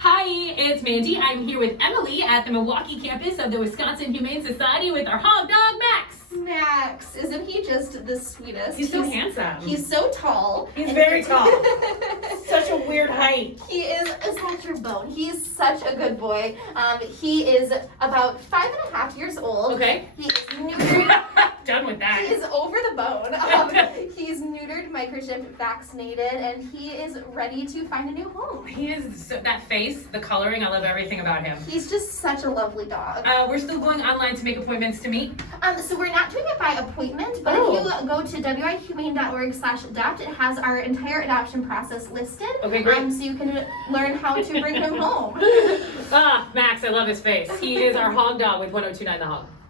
Hi, it's Mandy. I'm here with Emily at the Milwaukee campus of the Wisconsin Humane Society with our hog dog, Max. Max, isn't he just the sweetest? He's so handsome. He's so tall. He's very tall. Such a weird height. He is a stature bone. He's such a good boy. He is about 5.5 years old. Okay. He is neutered. Done with that. He is over the bone. He's neutered, microchipped, vaccinated, and he is ready to find a new home. He is, that face, the coloring, I love everything about him. He's just such a lovely dog. We're still going online to make appointments to meet. So we're not doing it by appointment, but if you go to wihumane.org/adopt, it has our entire adoption process listed. Okay, great. So you can learn how to bring him home. Max, I love his face. He is our hog dog with 1029 The Hog.